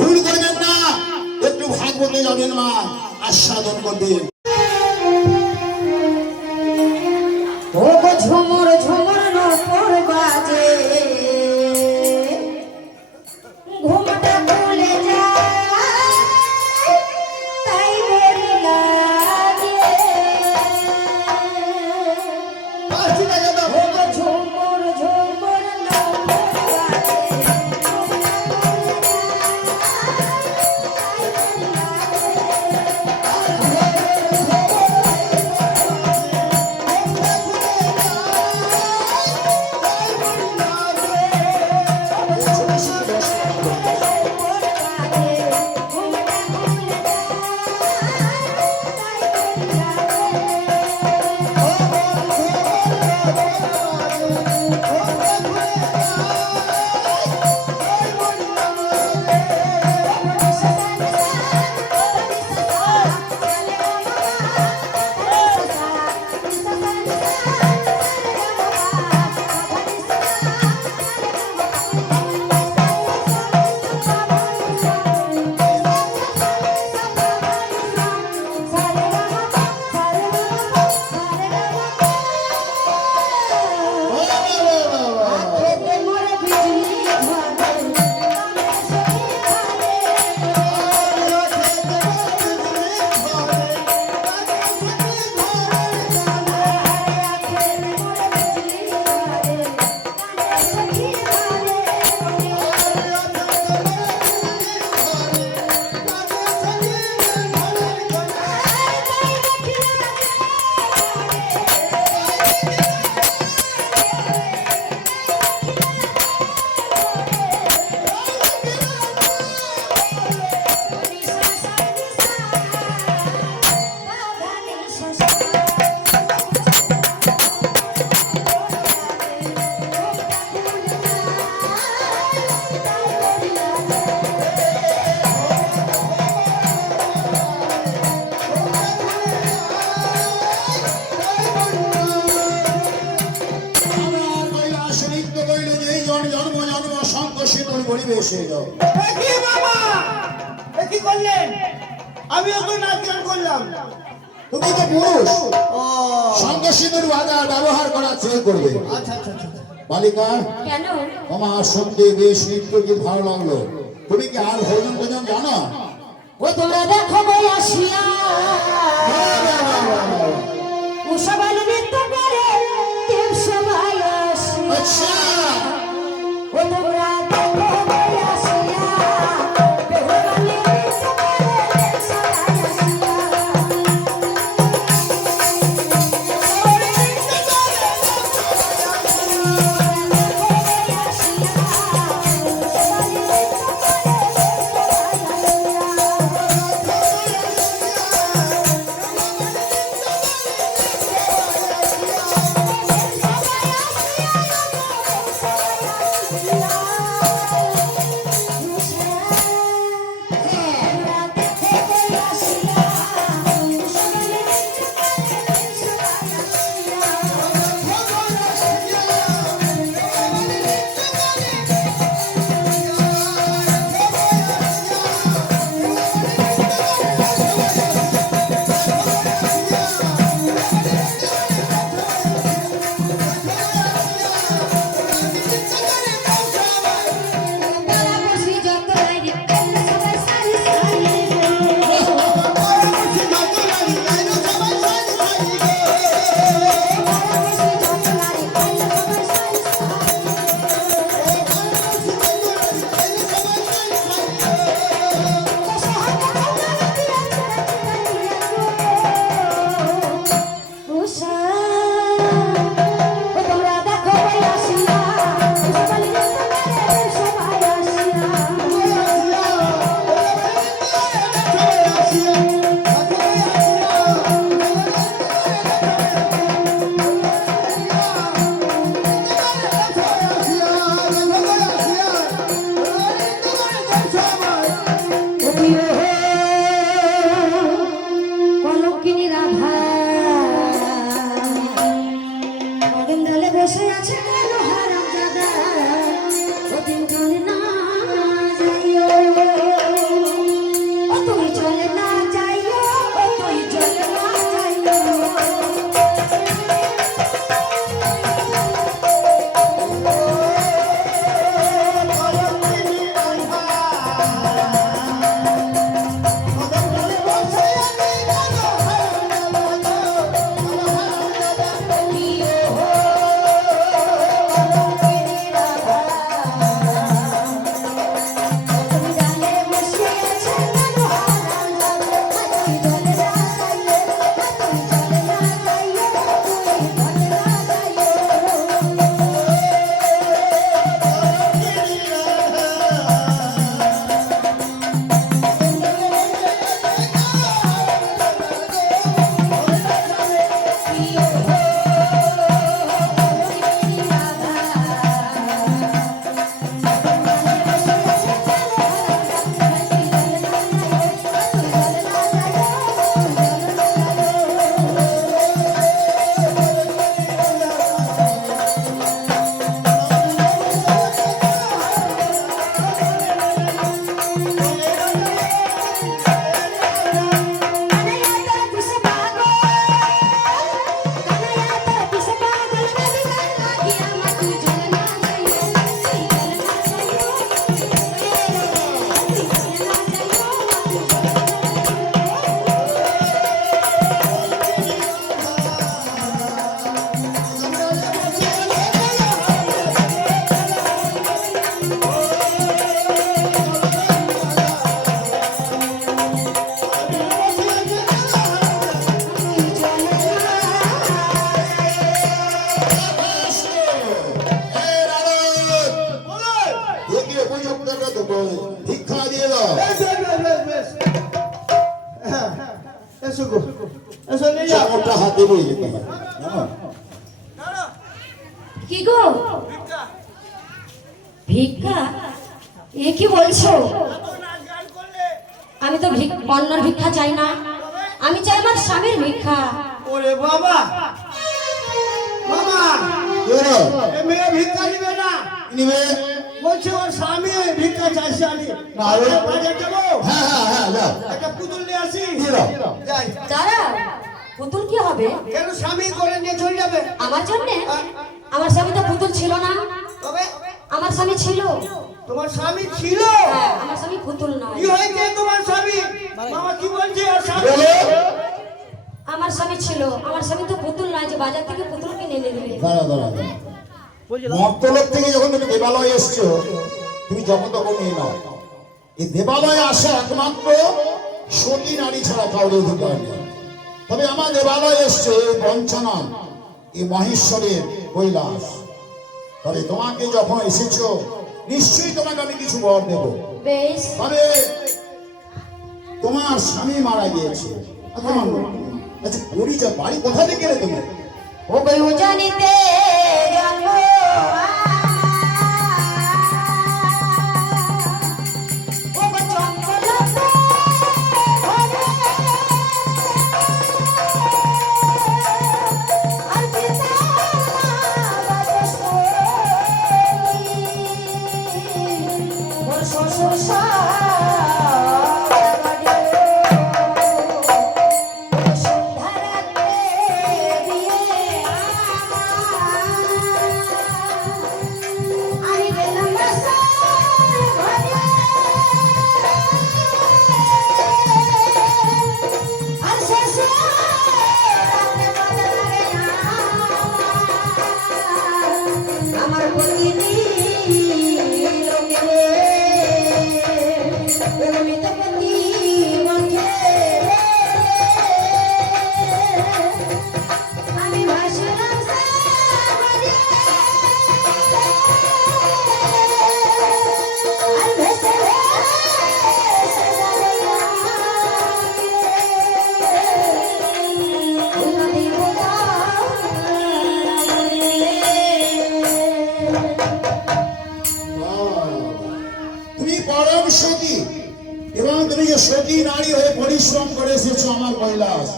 ভুল করবেন না, একটু ভাগবতে যাবেন মা, আস্বাদন করবেন। ঝুমুর ঝুমুর নূপুর বাজে, ঘুমটা খুলে যায় তাই দেরি লাগে। ঝুমুর ঝুমুর নূপুর বাজে, আমি ওকে নাচ গান করলাম। তুমি তো পুরুষ, সঙ্গ সিঁদুর ব্যবহার করা চেয়ে করবে। আচ্ছা আচ্ছা আচ্ছা। বালিকা, কেন? আমার সত্যি বেশ নৃত্য কি ভালো লাগলো। তুমি কি আর ভোজন ভোজন জানো? ও তোমরা দেখো বই আসিয়া উৎসবাল নৃত্য করে দেব সবাই আসিয়া। আচ্ছা, ও তোমরা দেখো বই আসিয়া বেহুলাল নৃত্য করে দেব সবাই আসিয়া। যাও চাকরটা হাতে বই যেতে হয় জানো? কি গো ভিক্ষা? এ কি বলছো? আমি তো অন্যর ভিক্ষা চাই না, আমি চাই আমার স্বামীর ভিক্ষা। ওরে বাবা মামা কে রে? এ মেয়ে ভিক্ষা নিবে না, নিবে? বলছে ওর স্বামী ভিক্ষা চাইছে। আমি না, ওই- বাজার যাবো, হ্যাঁ হ্যাঁ হ্যাঁ যাও। একটা পুতুল নিয়ে আসি। দিয়ে দাও। যাই, দাঁড়া, পুতুল কি হবে কেন স্বামী করে নিয়ে চলে যাবে? আমার জন্য? আমার স্বামী তো পুতুল ছিল না, তবে আমার স্বামী ছিল। তোমার স্বামী ছিল? হ্যাঁ, আমার স্বামী পুতুল নয়। কি হয়েছে তোমার স্বামী? মামা কি বলছে ওর স্বামী? বলো। আমার স্বামী ছিল, আমার স্বামী তো পুতুল নয় যে বাজার থেকে পুতুল কিনে এনে দেবে। দাঁড়া দাঁড়া দাঁড়া। মর্তলোক থেকে যখন তুমি দেবালয়ে এসছো, তুমি যখন তখন নিয়ে নাও। এই দেবালয়ে আসা একমাত্র সতী নারী ছাড়া কাউরে অধিকার নেই। তবে আমার দেবালয়ে এসছে পঞ্চনন, এই মহেশ্বরের কৈলাস। তবে তোমাকে যখন এসেছো, নিশ্চয়ই তোমাকে আমি কিছু বর দেব। বেশ, তবে তোমার স্বামী মারা গিয়েছে। আচ্ছা পরিচয়, বাড়ি কোথা থেকে এলে তুমি? ও গো জানিতে জানো ও গো চম্পলাতে ঘরে আর পিতা বাদশাহী ওর শ্বশুর শাশুড়ি সন্ধ্যারাতে দিয়ে আমি গেলাম বাসার ঘরে আর শেষে রাতে ভালো লাগে না আমার পত্নী লোকে অমিত পতি মুখে আমি ভাসলাম সাগরে আর ভেসে ভেসে যাবে নদী তুমি পরম সতী, এবং তুমি যে সতী নারী হয়ে পরিশ্রম করে এসেছো আমার কৈলাস,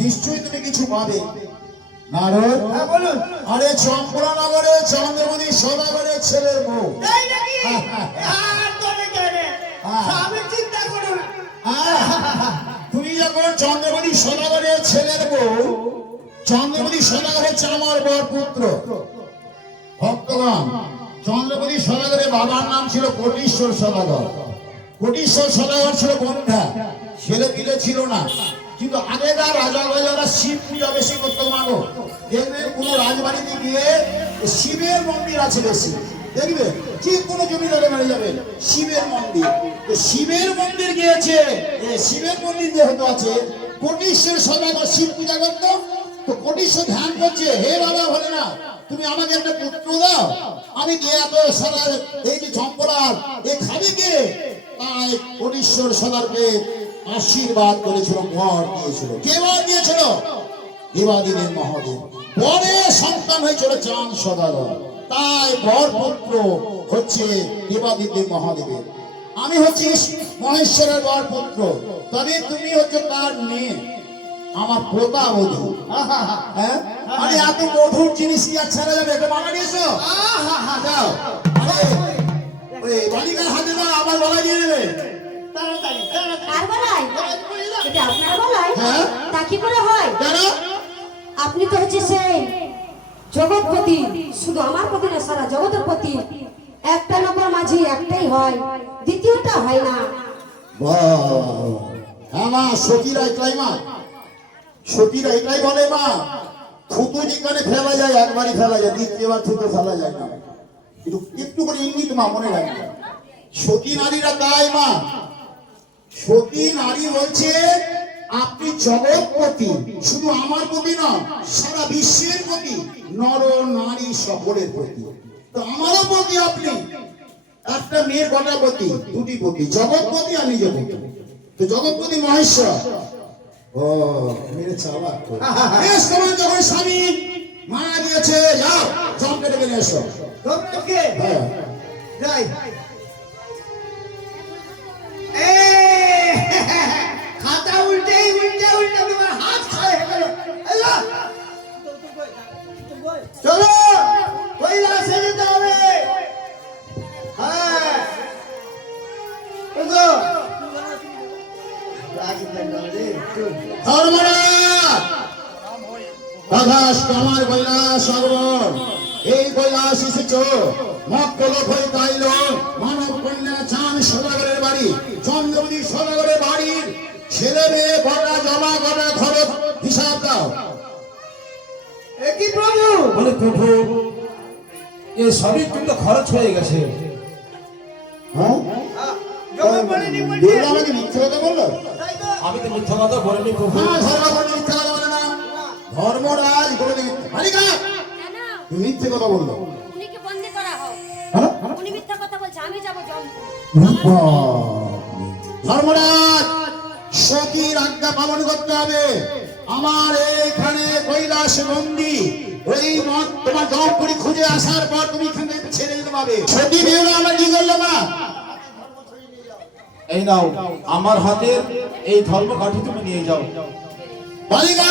নিশ্চয়ই তুমি কিছু পাবে। নারদ, হ্যাঁ বলুন। আরে চম্পলা নগরে চন্দ্রমণি সদাগরের ছেলের বউ। তাই নাকি? আর তোরে কেনে? হ্যাঁ। আমি চিন্তা করো না। তুমি যখন চন্দ্রমণি সদাগরের ছেলের বউ, চন্দ্রমণি সদাগর হচ্ছে আমার বর পুত্র। ভক্তগণ, চন্দ্রমণি সদাগরের বাবার নাম ছিল কোটিশ্বর সদাগর। কোটিশ্বর সদাগর ছিল বন্ধা, ছেলে পিলে ছিল না। কিন্তু আগেকার রাজা রাজারা শিব পূজা বেশি করতো। মানো দেখবে কোনো রাজবাড়িতে গিয়ে শিবের মন্দির আছে বেশি, দেখবে যে কোনো জমিদারে বাড়ি যাবে শিবের মন্দির। তো শিবের মন্দির গিয়েছে, শিবের মন্দির যেহেতু আছে, কোটিশ্বর সদাগর শিব পূজা করতো। তো কোটিশ্বর ধ্যান করছে, হে বাবা ভোলেনাথ, তুমি আমাকে একটা পুত্র দাও, আমি দিয়ে এত সারা এই যে চম্পলার এ খাবে কে? তাই কোটিশ্বর সদারকে আশীর্বাদ করেছিল, বর দিয়েছিল। কে বর দিয়েছিল? দেবাদিদেব মহাদেব। পরে সন্তান হয়েছিল চাঁদ সদাগর, তাই বর পুত্র হচ্ছে দেবাদিদেব মহাদেবের। আমি হচ্ছি মহেশ্বরের বর পুত্র, তবে তুমি হচ্ছে তার মেয়ে, আমার পোতা বধূ। হ্যাঁ, আরে এত মধুর জিনিস কি আর ছাড়া যাবে? এটা বাবা নিয়েছো? দাও। আরে ওই বালিকার হাতে দাও, আমার বাবা দিয়ে দেবে। তাড়াতাড়ি, তাড়াতাড়ি। কার বলায়? এটা আপনার বলায়? হ্যাঁ। তা কি করে হয়? কেন? আপনি তো হচ্ছে সেই জগৎপতি, শুধু আমার পতি না সারা জগতের পতি। একটা নগর মাঝে একটাই হয়, দ্বিতীয়টা হয় না। হ্যাঁ মা, সতীরা এটাই মা, সতীরা এটাই বলে মা, থুতু যেখানে ফেলা যায় একবারই ফেলা যায়, দ্বিতীয়বার থুতু ফেলা যায় না। একটু একটু করে ইঙ্গিত মা মনে রাখবে। সতী নারীরা তাই মা, সতী নারী বলছে আপনি জগৎপতি, শুধু আমার প্রতি না, সারা বিশ্বের প্রতি, নর নারী সকলের প্রতি। তো আমারও প্রতি আপনি, একটা মেয়ের কটা পতি? দুটি পতি, জগৎপতি আর নিজে পতি। তো জগৎপতি মহেশ্বর, ও মেরে চালাক তো। বেশ, তোমার যখন স্বামী মারা গিয়েছে, যাও জম কেটে নিয়ে এসো। তোমরা হ্যাঁ যাই এ খাতা উল্টে তোমার হাত খায় গেল এলা চলো কৈলাসে যেতে হবে। হ্যাঁ ওগো ধর্মরাজ আকাশ কামার কৈলাস আগমন, এই কৈলাস এসেছ মক্কলক হয়ে তাইল মানব কন্যা চান সদাগরের বাড়ি, চন্দ্রবতী সদাগরের বাড়ির ছেলে মেয়ে কটা জমা কটা খরচ হিসাব দাও। এ কি প্রভু বলে প্রভু এ সবই কিন্তু খরচ হয়ে গেছে। হ্যাঁ যখন বলিনি বলছে দুর্গা আমাকে মিথ্যে কথা বললো? তাই তো আমি তো মিথ্যা কথা বলিনি প্রভু। হ্যাঁ, ধর্ম বললে মিথ্যে কথা বলে না। ধর্মরাজ বলে মালিকা কেন? তুমি মিথ্যে কথা বললো। উনিকে বন্দি করা হোক। হ্যাঁ? উনি মিথ্যা কথা বলছে, আমি যাবো জমপুর। ধর্মরাজ সতীর আজ্ঞা পালন করতে হবে। আমার এইখানে কৈলাস বন্দি, ওই মত তোমার জমপুরি খুঁজে আসার পর তুমি এখান থেকে ছেড়ে দিতে পারবে। সতী বিয়ে আমার কি করলো না? এই নাও আমার হাতের এই ধর্ম কাঠি তুমি নিয়ে যাও। বালিকা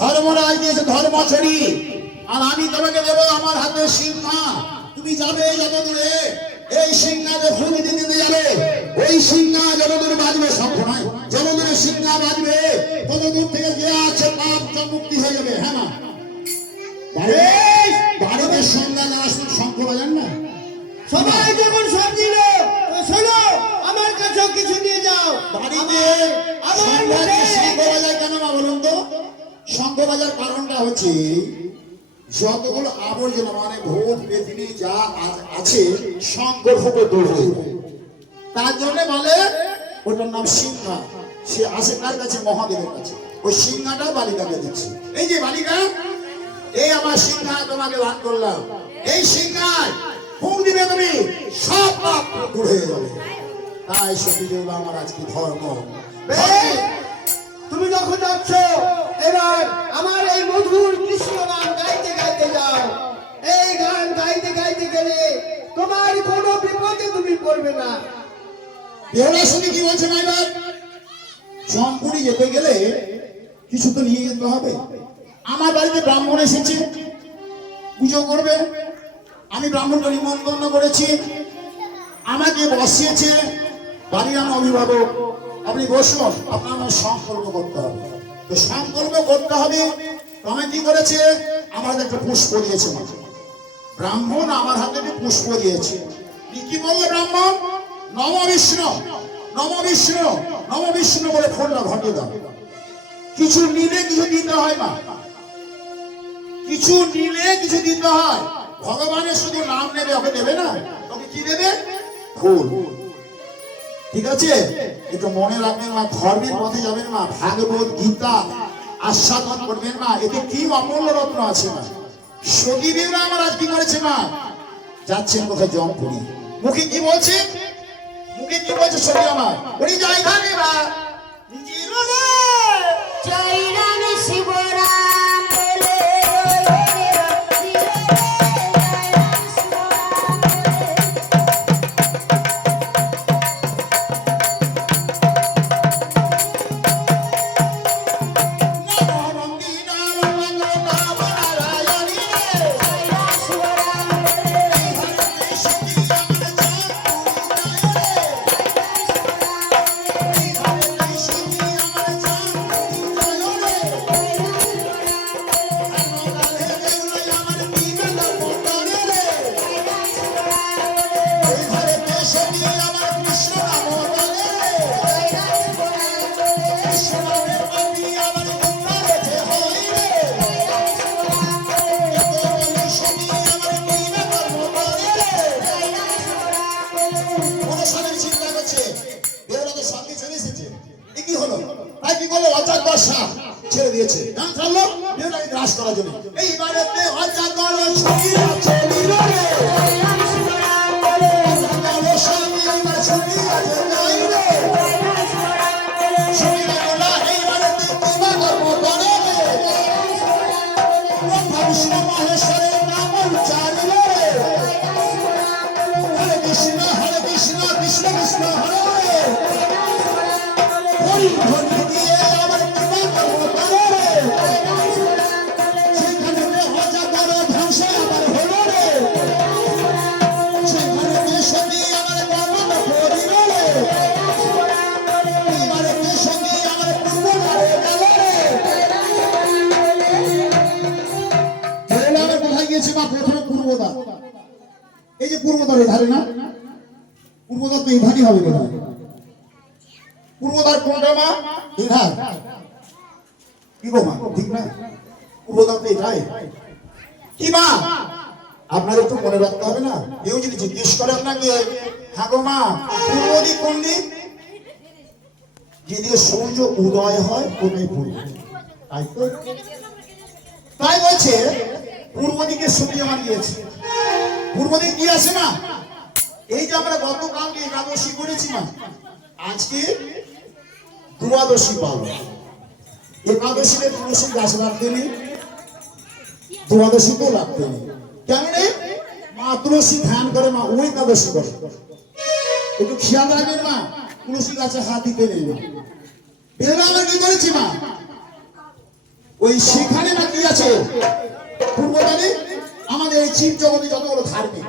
ধর্মরাজ দিয়েছে ধর্মছড়ি, আর আমি তোমাকে দেবো আমার হাতে সিংহা। তুমি যাবে যত দূরে, এই সিংহাতে ফুল দিতে যাবে। ওই সিংহা যত দূর বাজবে, শঙ্খ নয়, যত দূরে সিংহা বাজবে তত দূর থেকে যে আছে পাপ সব মুক্তি হয়ে যাবে। হ্যাঁ না? বাড়িতে সন্ধ্যা না আসলে শঙ্খ বাজান না? সবাই যখন সব দিল শোনো আমার কাছেও কিছু নিয়ে যাও। বাড়িতে আমার সন্ধ্যাতে মুখে- শঙ্খ বাজার কেন মা বলুন তো? শঙ্খ বাজার কারণটা হচ্ছে যতগুলো আবর্জনা মানে ভূত বেদিনী যা আছে শঙ্কর ফুটো দূর হয়ে যায়। তার জন্য বলে ওটার নাম সিংহা। সে আসে কার কাছে? মহাদেবের কাছে। ওই সিংহাটা বালিকাকে দিচ্ছে। এই যে বালিকা, এই আমার সিংহা তোমাকে দান করলাম। এই সিংহায় ফুল দিবে তুমি, সব পাপ দূর হয়ে যাবে। তাই সত্যি দেব আমার আজকে ধর্ম। বেশ, তুমি যখন যাচ্ছ এবার আমার এই মধুর কৃষ্ণ গান গাইতে গাইতে যাও। এই গান গাইতে গাইতে গেলে তোমার কোনো বিপদে তুমি পড়বে না। বেহুলা শুনি কি বলছে মাইবার? জমপুরি যেতে গেলে কিছু তো নিয়ে যেতে হবে। আমার বাড়িতে ব্রাহ্মণ এসেছে, পুজো করবে। আমি ব্রাহ্মণকে নিমন্ত্রণ করেছি, আমাকে বসিয়েছে। বাড়ির আমার অভিভাবক, আপনি বসুন, আপনার আমার সংকল্প করতে হবে। তো সংকল্প করতে হবে, তো আমি কি করেছে? আমার হাতে একটা পুষ্প দিয়েছে। ব্রাহ্মণ আমার হাতে একটা পুষ্প দিয়েছে। কি বললো ব্রাহ্মণ? নম বিষ্ণু, নম বিষ্ণু, নম বিষ্ণু বলে ফোনটা ঘটিয়ে দাও। কিছু নিলে কিছু দিতে হয় না, কিছু নিলে কিছু দিতে হয়। ভগবানের শুধু নাম নেবে, ওকে দেবে না, ওকে কি দেবে? ফুল। ঠিক আছে, একটু মনে রাখবেন মা, ধর্মের পথে যাবেন মা, ভাগবত গীতা আস্বাদন করবেন মা, এতে কি অমূল্য রত্ন আছে না। সতী বিয়েরা আমার আজ কি করেছে মা? যাচ্ছেন কোথায়? জমপুরি। মুখে কি বলছে? মুখে কি বলছে সতী আমার? উনি যাই থাকে বা জীবনে জয় রাম শিবরাম বলে রয়ে রক্তি রে, জয় রাম শিবরাম বলে। নববন্দী নাম নাম নারায়ণী রে, জয় রাম শিবরাম বলে। সতী আমার জমপুরি রে, সতী আমার জমপুরি রে। ছেড়ে দিয়েছে গ্রাস করার জন্য। এই বাড়িতে অজাগর ছবি আছে নীরবে, জয় রাম শিবরাম বলে। অজাগর ছবি আছে নীরবে। জয় রাম শিবরাম বলে। ছবি বাংলা এই ধনী দিয়ে আমার কৃপা করবো করে রে। সেখানে অজাগর ধ্বংস আমার হলো রে। সেখানে সঙ্গী আমার কর্ম করিল রে। এবারে সঙ্গী আমার পূর্ব গেল রে। আমরা কোথায় গিয়েছি মা? প্রথমে পূর্বদা। এই যে পূর্বদার ধারে না, পূর্বদার তো এই ধারই হবে বোধ হয়। পূর্বদার কোনটা মা? এই ধার। কি গো মা, ঠিক না? পূর্বদার তো এই ধারে। কি মা, আপনাদের তো মনে রাখতে হবে না? কেউ যদি জিজ্ঞেস করে আপনাকে, হ্যাঁ গো মা পূর্ব দিক কোন দিক? যেদিকে সূর্য উদয় হয় ওটাই পূর্ব। তাই তো, তাই বলছে পূর্ব দিকে সূর্যমান গিয়েছে। পূর্ব দিক কি আছে না? এই যে আমরা গতকাল একাদশী করেছি না, আজকে দ্বাদশী পাবো। একাদশীতে তুলসী গাছ রাখতে নেই, দ্বাদশীতেও রাখতে নেই। কেমন মা তুলসী ধ্যান করে মা, ওই একাদশী করে। একটু খেয়াল রাখবেন মা, তুলসী গাছে হাত দিতে নেই মা। বেলা আমরা কি করেছি মা? ওই সেখানে না কি আছে পূর্বদানে আমাদের এই জীব জগতে যতগুলো ধার্মিক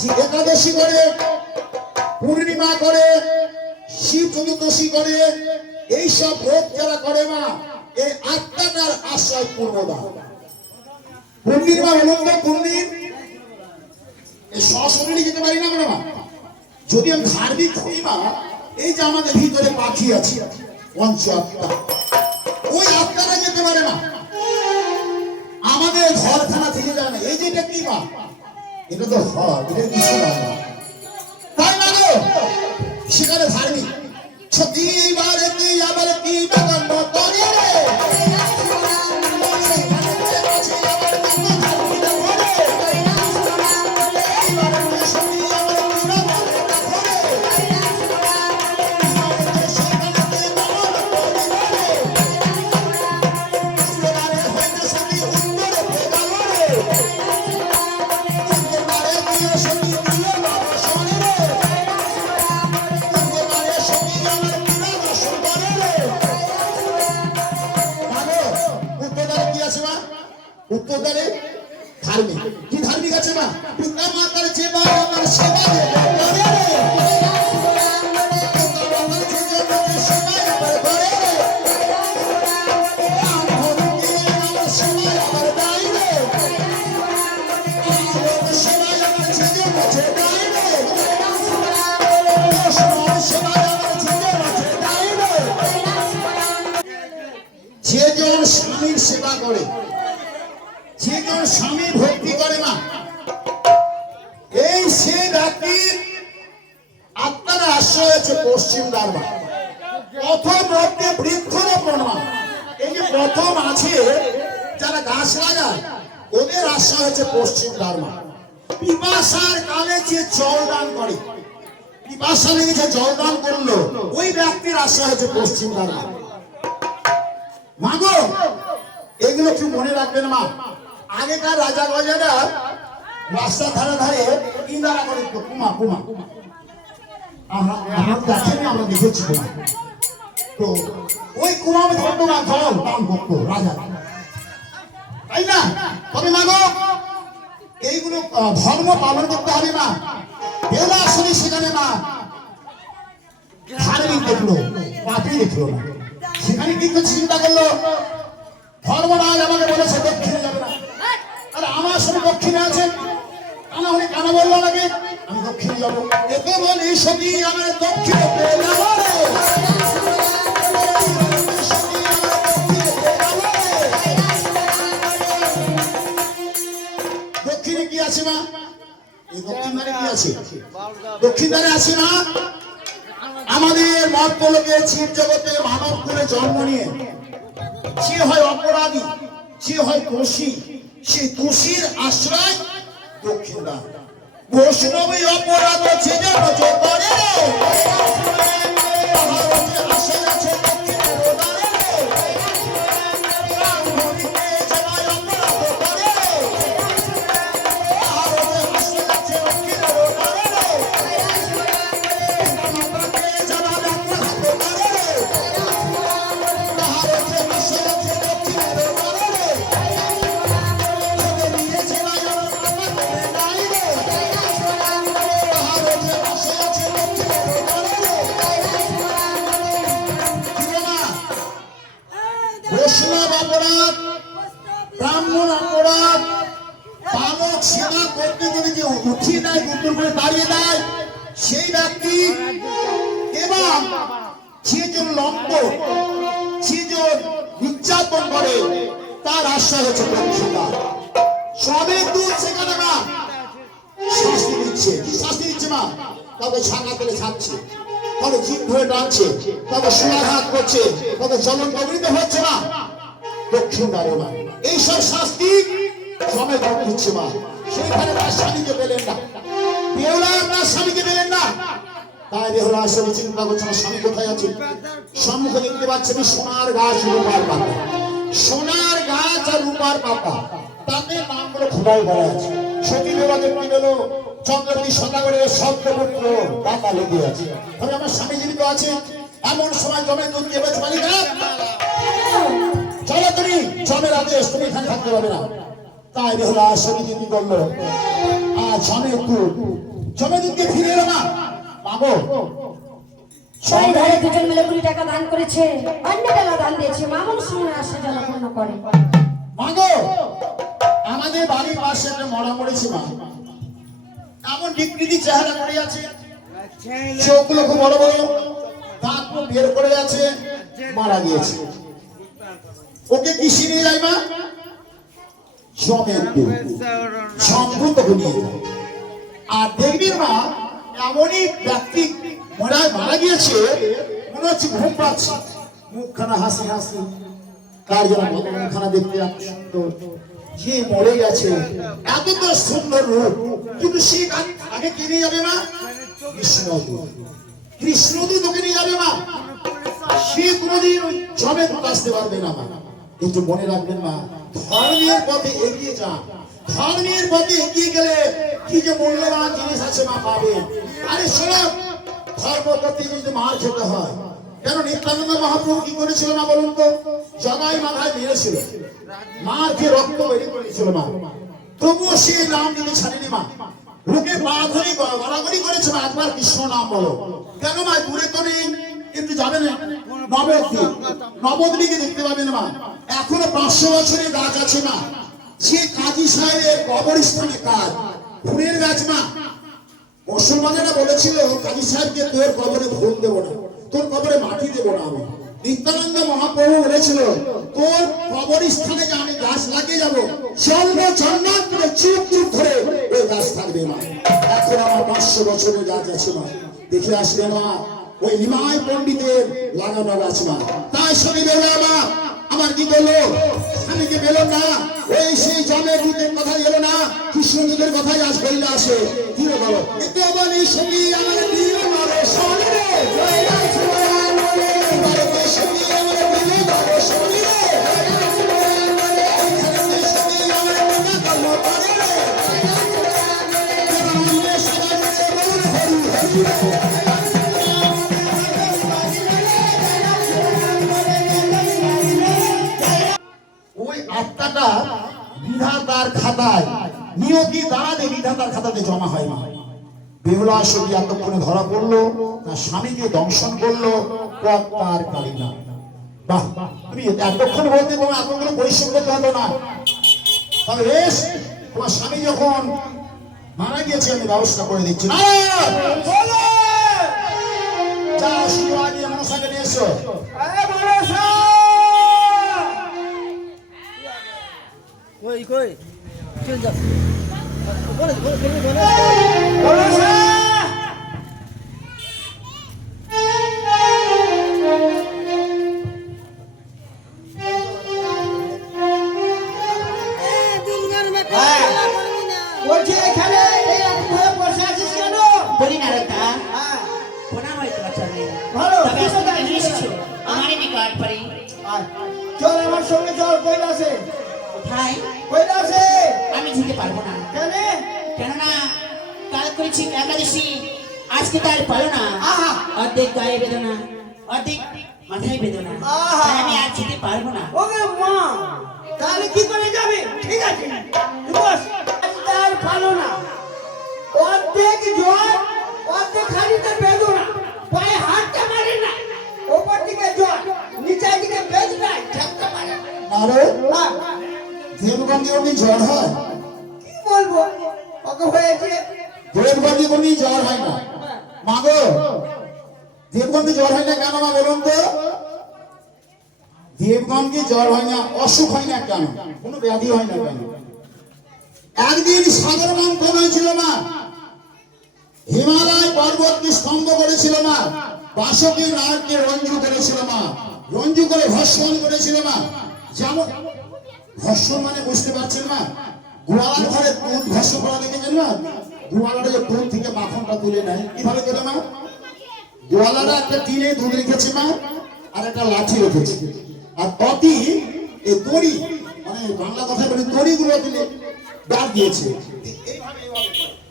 যে একাদশী করে, পূর্ণিমা করে, শিব চতুর্দশী করে, এইসব ভোগ যারা করে মা, এই আত্মাটার আশ্রয় পূর্বদা। পূর্ণিমা বলুন তো, পূর্ণিম এই সশরীরে যেতে পারি না আমরা মা। যদি আমি ধার্মিক হই মা, এই যে আমাদের ভিতরে পাখি আছে পঞ্চ আত্মা, ওই আত্মারা যেতে পারে না, আমাদের ঘরখানা থেকে যায় না। এই যে এটা কি মা? এটা তো ঘর, এটা কিছু না মা। তাই না গো, সেখানে ধার্মিক ছবি বারে তুই আবার কি বাগান করে রে। উত্তরদারে ধার্মিক। কি ধার্মিক আছে মা? পিতা মাতার সেবা আমার সেবা করে রে। যেজন স্বামীর সেবা করে, যেজন স্বামী ভক্তি করে মা, এই সে ব্যক্তির আত্মার আশ্রয় হচ্ছে পশ্চিম দ্বার মা। প্রথম মধ্যে বৃক্ষরোপণ মা। এই যে প্রথম আছে যারা গাছ লাগায়, ওদের আশ্রয় হচ্ছে পশ্চিম দ্বার মা। পিপাসার কালে যে জল দান করে, পিপাসা লেগে জল দান করলো, ওই ব্যক্তির আশ্রয় হচ্ছে পশ্চিম দ্বার মা। মাগো এগুলো একটু মনে রাখবেন মা। আগেকার রাজা গজারা রাস্তার ধারে ধারে ইন্দারা করে কুমা কুমা, আমরা দেখেনি, আমরা দেখেছি কুমা। তো ওই কুমা ধরতো না, জল দান করতো রাজা, তাই না? তবে মাগো এইগুলো ধর্ম পালন করতে হবে মা। বেলা আসলে সেখানে মা ধার্মিক দেখলো, পাপি দেখলো না। সেখানে কি চিন্তা করলো, ধর্মরাজ আমাকে বলেছে দক্ষিণে যাবে না। আর আমার সঙ্গে দক্ষিণে আছে, কানা হলে কানা বললো আমাকে, আমি দক্ষিণে যাবো। এতে বলি সবই আমার দক্ষিণে দক্ষিণে কি আছে মা? এই দক্ষিণ ধারে কি আছে? দক্ষিণ ধারে আছে মা আমাদের মর্তলোকে জীব জগতে মানব কুলে জন্ম নিয়ে যে হয় অপরাধী, যে হয় দোষী, সেই দোষীর আশ্রয় দক্ষিণ দ্বার। বৈষ্ণবী অপরাধ যে করে করতে যদি যে উঠিয়ে দেয় গুন্দর করে দাঁড়িয়ে দেয় সেই ব্যক্তি এবং সেজন লম্ব সেজন নির্যাতন করে তার আশ্রয় হচ্ছে দক্ষিণা। সবে দূর সেখানে মা শাস্তি দিচ্ছে। কি শাস্তি দিচ্ছে মা? কাউকে ছাঁকা করে ছাড়ছে, কাউকে জিভ ধরে টানছে, কাউকে সোনাঘাত করছে, কাউকে চলন কবলিত হচ্ছে না দক্ষিণ দ্বারে মা। এইসব শাস্তি সবে ভোগ দিচ্ছে মা। সেইখানে তার স্বামীকে পেলেন না, বেহুলা তার স্বামীকে পেলেন না। তাই বেহুলা আসলে চিন্তা করছে না স্বামী কোথায় আছে। সম্মুখে দেখতে পাচ্ছেন সোনার গাছ রূপার পাতা, সোনার গাছ আর রূপার পাতা, তাতে নামগুলো খোদাই করা আছে। সতী বিবাদের কি হলো চন্দ্রবতী সদাগরের শব্দপুত্র পাতা লেগে আছে। তবে আমার স্বামী জীবিত আছে। এমন সময় জমে দুধ দিয়ে বেশ মালিকা চলো তুমি জমের আদেশ, তুমি এখানে থাকতে পারবে না। তাই বেহুলা স্বামী কি করলো, আর জমে দুধকে ফিরে এলো না পাবো। ছয় ধারে দুজন মিলে 20 টাকা দান করেছে, অন্য বেলা দান দিয়েছে। মামুন শুনে আসে জলপূর্ণ করে। মাগো আমাদের বাড়ির পাশে একটা মরা মরেছে মা, এমন বিকৃতি চেহারা করে আছে, চোখগুলো খুব বড় বড়, দাঁত বের করে আছে, মারা গিয়েছে। ওকে কিসে নিয়ে যায় মা? জমের দুধ সম্ভূত নিয়ে যায়। আর দেখবি মা এমনই ব্যক্তি মারা গিয়েছে মনে হচ্ছে ঘুম পাচ্ছে, মুখখানা হাসি হাসি, কার যেন মুখখানা দেখতে সুন্দর, যে মরে গেছে এত তো সুন্দর রূপ, কিন্তু সে আগে কে নিয়ে যাবে মা? কৃষ্ণদূত। কৃষ্ণদূত ওকে নিয়ে যাবে মা। সে কোনোদিন ওই জমে আসতে পারবে না মা। কিন্তু মনে রাখবেন মা, ধর্মের পথে এগিয়ে যান। ধর্মের পথে এগিয়ে গেলে কি যে মূল্যবান জিনিস আছে মা পাবেন। আরে শোনো, ধর্ম করতে যদি মার খেতে হয়, কেন নিত্যানন্দ মহাপ্রভু কি করেছিল না বলুন তো? জগাই মাথায় মেরেছিল, মার খেয়ে রক্ত বেরিয়ে করেছিল মা, তবুও সে নাম যদি ছাড়েনি মা। লোকে পা ধরে গড়াগড়ি করেছে মা, একবার কৃষ্ণ নাম বলো। কেন মা? দূরে তো নেই, কিন্তু যাবে না নবদ্বীপ, নবদ্বীপকে দেখতে পাবেন মা। এখনো 500 বছরের গাছ আছে মা, সে কাজী সাহেবের কবরস্থানে কাজ ফুলের গাছ মা। মুসলমানেরা বলেছিল কাজী সাহেবকে তোর কবরে ফুল দেবো না, তোর কবরে মাটি দেবো না আমি। নিত্যানন্দ মহাপ্রভু বলেছিল তোর কবরস্থানে যে আমি গাছ লাগিয়ে যাবো, চন্দ্র চন্দন করে চুপ চুপ ধরে ওই গাছ থাকবে মা। এখন আমার 500 বছরের গাছ আছে মা, দেখে আসলে মা ওই নিমাই পণ্ডিতের লাগানো গাছ মা। তাই স্বামী বেলা মা আমার কি বললো, স্বামীকে বেলো না, ওই সেই জমের দুধের কথা এলো না, কৃষ্ণ দুধের কথাই আজ বললে আসে। কি রে বলো? এতে বলি সঙ্গী আমার প্রিয় নরে শোনে রে, জয় রাম সুরান বলে ভারতে সঙ্গী আমার প্রিয় নরে শোনে রে, জয় রাম সুরান বলে ভারতে সঙ্গী আমার প্রিয় কর্ম করে রে, জয় রাম সুরান বলে জগন্নাথ সবাই বলুন হরি হরি। ওই আত্মাটা বিধাতার খাতায় নিয়তি দাঁড়াতে বিধাতার খাতাতে জমা হয় না। বেহুলা সতী এতক্ষণে ধরা পড়লো, তার স্বামীকে দংশন করলো, তার কালিনা। বাহ, তুমি এতক্ষণ বলতে তোমার এতগুলো পরিশ্রম করতে হতো না। তবে বেশ, তোমার স্বামী যখন মারা গিয়েছে আমি ব্যবস্থা করে দিচ্ছি। যা শুধু আগে মনসাকে নিয়ে এসো। কই কই চল যা বলে বলে বলছি এখানে এই রকম ভাবে বসে আছিস কেন? বলি না রতা, হ্যাঁ প্রণাম হয় তোমার চরণে। ভালো, তবে আজকে কেন এসেছো আমারই নিকট পরে? চল আমার সঙ্গে চল, কৈলাসে। কোথায়? কৈলাসে। আমি যেতে পারবো না। কেন? কেননা কাল করেছি একাদশী, আজকে তার পালো না। আহা। অর্ধেক গায়ে বেদনা, অর্ধেক মাথায় বেদনা, আহা। তাই আমি আর যেতে পারবো না। ওরে মা, তাহলে কি করে যাবে? ঠিক আছে বস, তার ভালো না, অর্ধেক জ্বর, অর্ধেক খালিতে বেদনা, পায়ে হাঁটতে পারে না, ওপর দিকে জ্বর, নিচের দিকে বেদনা, ঠেকতে পারে না। আরে হ্যাঁ, দেবগঞ্জে ওদিন জ্বর হয়? কি বলবো, ওকে হয়েছে। দেবগঞ্জে কোনো জ্বর হয় না মা গো। দেবগঞ্জে জ্বর হয় না কেন মা বলুন তো? দেবগঞ্জে জ্বর হয় না, অসুখ হয় না কেন, কোনো ব্যাধি হয় না কেন? একদিন সাগর মন্থন হয়েছিল মা, হিমালয় পর্বতকে স্তম্ভ করেছিল মা, বাসকে নারকে রঞ্জু করেছিল মা, রঞ্জু করে ভস্মন করেছিল মা। যেমন ভস্মন মানে বুঝতে পারছেন মা, গোয়ালার ঘরে দুধ ভস্ম করা দেখেছেন না? গোয়ালারা যে দুধ থেকে মাখনটা তুলে নেয় কিভাবে করে মা? গোয়ালারা একটা টিনে দুধ রেখেছে মা, আর একটা লাঠি রেখেছে, আর অতি এই দড়ি, মানে বাংলা কথায় বলি দড়িগুলো দিলে ডাক দিয়েছে।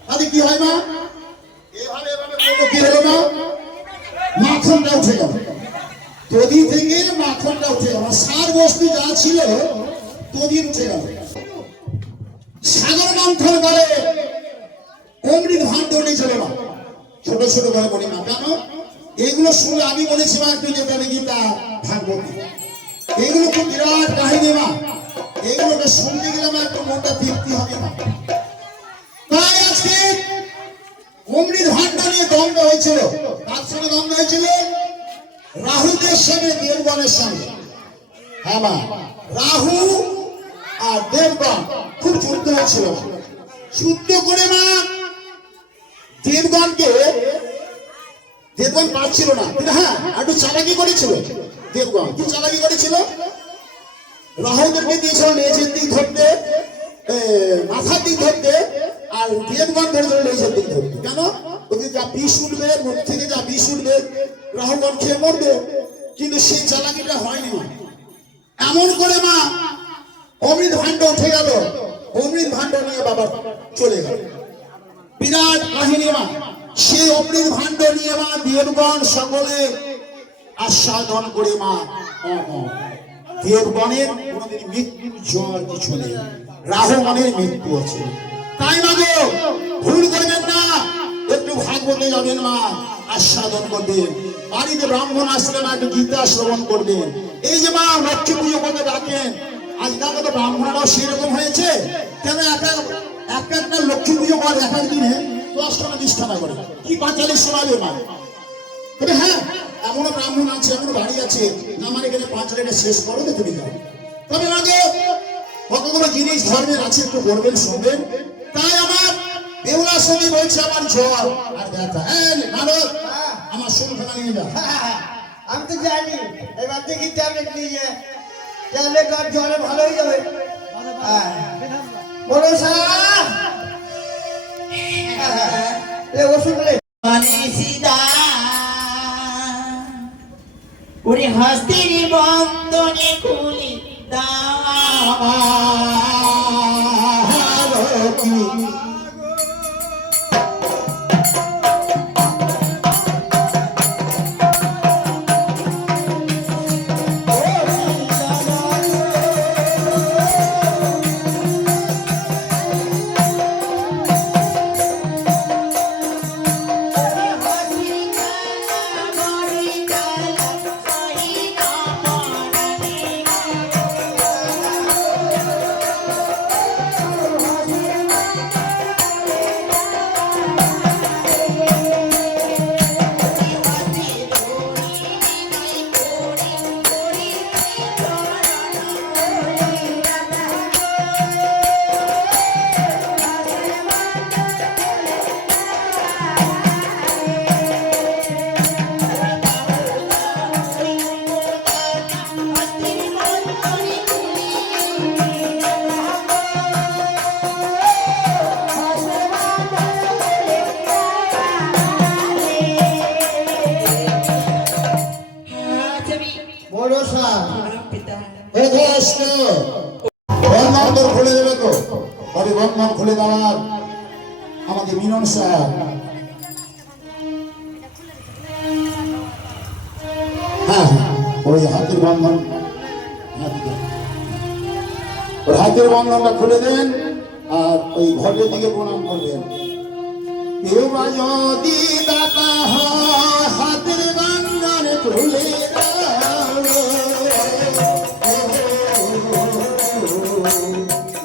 তাহলে কি হয় মা? এভাবে এভাবে করলে কি হলো মা? মাখনটা উঠে গেল, দধি থেকে মাখনটা উঠে গেল, সার বস্তু যা ছিল দধি উঠে গেল। সাগর মন্থন করে অমৃত ভাণ্ড উঠেছিল মা, ছোট ছোট করে বলি না কেন? এগুলো শুনে আমি বলেছি মা একটু যেতে গীতা ভাগবত, এগুলো খুব বিরাট কাহিনী মা, এগুলোকে শুনতে গেলে আমার একটু মনটা তৃপ্তি হবে না। তাই আজকে অমৃত ভাণ্ড নিয়ে দ্বন্দ্ব হয়েছিল। কার সঙ্গে দ্বন্দ্ব হয়েছিল? রাহুদের সঙ্গে দেবগণের সঙ্গে। হ্যাঁ মা, রাহু আর দেবগণ খুব যুদ্ধ হয়েছিল। যুদ্ধ করে মা দেবগণকে, দেবগণ পারছিল না, কিন্তু হ্যাঁ একটু চালাকি করেছিল। দেবগণ কি চালাকি করেছিল? রাহুদেরকে দিয়েছিল লেজের দিক ধরতে, মাথার দিক ধরতে, আর দেবগণ ধরেছিল লেজের দিক ধরতে। কেন? ওদের যা বিষ উঠবে, মুখ থেকে যা বিষ উঠবে, রাহুগণ খেয়ে মরবে। কিন্তু সেই চালাকিটা হয়নি মা। এমন করে মা অমৃত ভাণ্ড উঠে গেল, অমৃত ভাণ্ড নিয়ে বাবা চলে গেল। বিরাট কাহিনী মা। সেই অমৃত ভাণ্ড নিয়ে মা দেবগণ সকলে আস্বাদন করে মা। দেবগণের কোনদিন মৃত্যুর জ্বর কিছু নেই, রাহুগণের মৃত্যু আছে। তাই মা গো, ভুল করবেন না, একটু ভাগবতে যাবেন মা, আস্বাদন করবেন। বাড়িতে ব্রাহ্মণ আসলে মা একটু গীতা শ্রবণ করবেন। এই যে মা লক্ষ্মী পুজো করতে ডাকেন, আজকাল তো ব্রাহ্মণরাও সেরকম হয়েছে। কেন একটা লক্ষ্মী পুজো করে এক এক দিনে 10টা 20টা করে কি পাঁচালি শোনাবে মা? তবে হ্যাঁ, এমনও ব্রাহ্মণ আছে, এমন বাড়ি আছে না, আমার এখানে 5 লেটা শেষ করো তো তুমি যাও। তবে আগে কতগুলো জিনিস ধর্মের আছে, একটু করবেন শুনবেন। তাই আমার বেহুলার সঙ্গে বলছে আমার জ্বর আর ব্যথা, ভালো আমার শরীরখানা নিয়ে যা। আমি তো জানি, এবার দেখি ট্যাবলেট নিয়ে যায়, ট্যাবলেট আর জ্বরে ভালো হয়ে যাবে। বলো স্যার, ওষুধ রে সীতা ওরে হস্তের বন্ধনে খুলি দাও। বলো স্যার, বন্ধন তোর খুলে দেবে তো, তবে বন্ধন খুলে দেওয়ার আমাদের মিলন স্যার। হ্যাঁ ওই হাতের বন্ধন, ওই হাতের বন্ধনটা খুলে দেন, আর ওই ঘরের দিকে প্রণাম করবেন। কেউ বা যদি দাতা হয় হাতের বন্ধন খুলে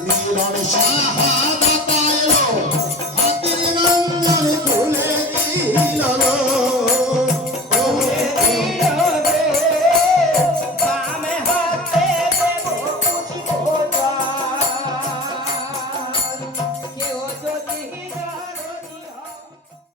মিলন সাহা দাতা এলো এই লগন